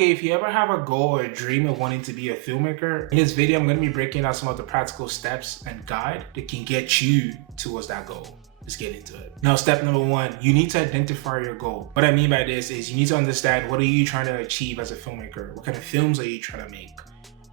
Hey, if you ever have a goal or a dream of wanting to be a filmmaker, in this video I'm going to be breaking down some of the practical steps and guide that can get you towards that goal. Let's get into it. Now, step number one, you need to identify your goal. What I mean by this is you need to understand, what are you trying to achieve as a filmmaker? What kind of films are you trying to make?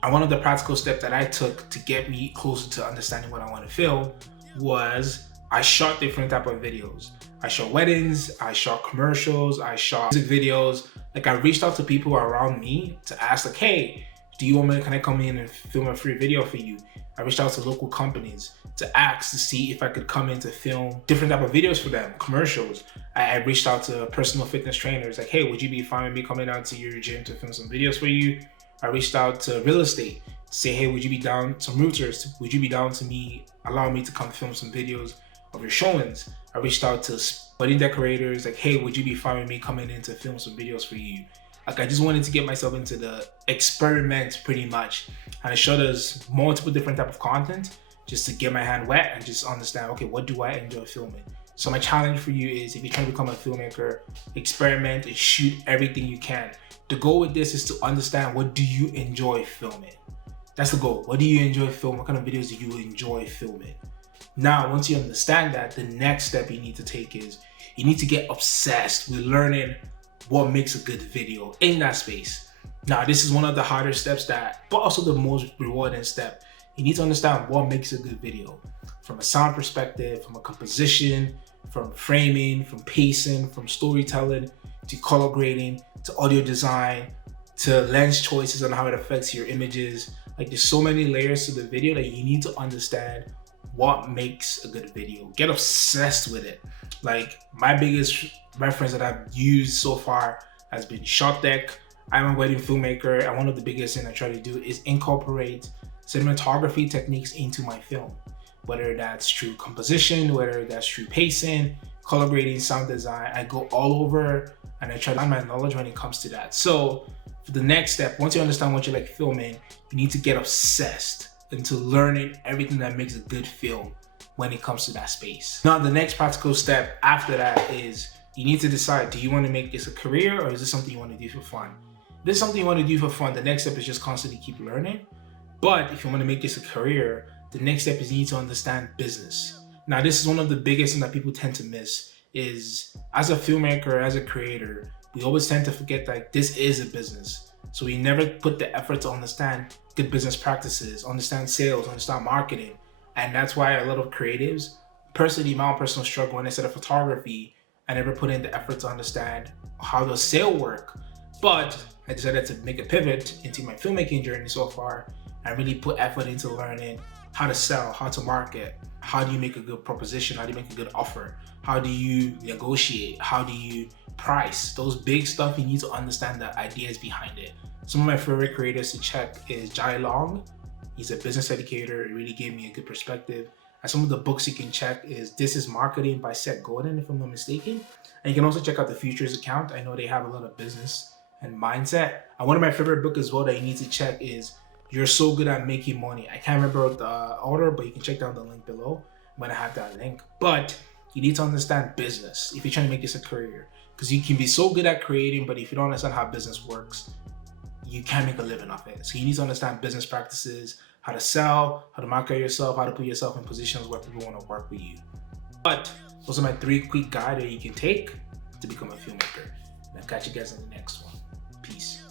And one of the practical steps that I took to get me closer to understanding what I want to film was I shot different type of videos. I shot weddings, I shot commercials, I shot music videos. Like, I reached out to people around me to ask, like, hey, do you want me, can I come in and film a free video for you? I reached out to local companies to ask to see if I could come in to film different type of videos for them, commercials. I reached out to personal fitness trainers, like, hey, would you be fine with me coming down to your gym to film some videos for you? I reached out to real estate to say, hey, would you be down, some realtors, would you be down to me, allow me to come film some videos of your showings? I reached out to wedding decorators, like, hey, would you be fine with me coming in to film some videos for you? Like, I just wanted to get myself into the experiment pretty much. And I showed us multiple different type of content just to get my hand wet and just understand, okay, what do I enjoy filming? So my challenge for you is, if you're trying to become a filmmaker, experiment and shoot everything you can. The goal with this is to understand, what do you enjoy filming? That's the goal. What do you enjoy filming? What kind of videos do you enjoy filming? Now, once you understand that, the next step you need to take is you need to get obsessed with learning what makes a good video in that space. Now, this is one of the harder steps, but also the most rewarding step. You need to understand what makes a good video, from a sound perspective, from a composition, from framing, from pacing, from storytelling, to color grading, to audio design, to lens choices and how it affects your images. Like, there's so many layers to the video that you need to understand what makes a good video. Get obsessed with it. Like, my biggest reference that I've used so far has been Shot Deck. I'm a wedding filmmaker, and one of the biggest things I try to do is incorporate cinematography techniques into my film. Whether that's through composition, whether that's through pacing, color grading, sound design, I go all over and I try to learn my knowledge when it comes to that. So for the next step, once you understand what you like filming, you need to get obsessed into learning everything that makes a good film when it comes to that space. Now, the next practical step after that is you need to decide, do you want to make this a career, or is this something you want to do for fun? If this is something you want to do for fun, the next step is just constantly keep learning. But if you want to make this a career, the next step is you need to understand business. Now, this is one of the biggest things that people tend to miss is, as a filmmaker, as a creator, we always tend to forget that this is a business. So we never put the effort to understand good business practices, understand sales, understand marketing. And that's why a lot of creatives, personally, my own personal struggle, when I started photography, I never put in the effort to understand how does sale work. But I decided to make a pivot into my filmmaking journey so far. I really put effort into learning how to sell, how to market, how do you make a good proposition, how do you make a good offer, how do you negotiate, how do you price. Those big stuff, you need to understand the ideas behind it. Some of my favorite creators to check is Jai Long. He's a business educator. He really gave me a good perspective. And some of the books you can check is This Is Marketing by Seth Godin, if I'm not mistaken. And you can also check out the Futures account. I know they have a lot of business and mindset. And one of my favorite books as well that you need to check is You're So Good at Making Money. I can't remember the order, but you can check down the link below. I'm gonna have that link. But you need to understand business if you're trying to make this a career. Because you can be so good at creating, but if you don't understand how business works, you can't make a living off it. So you need to understand business practices, how to sell, how to market yourself, how to put yourself in positions where people want to work with you. But those are my 3 quick guides that you can take to become a filmmaker. And I'll catch you guys in the next one. Peace.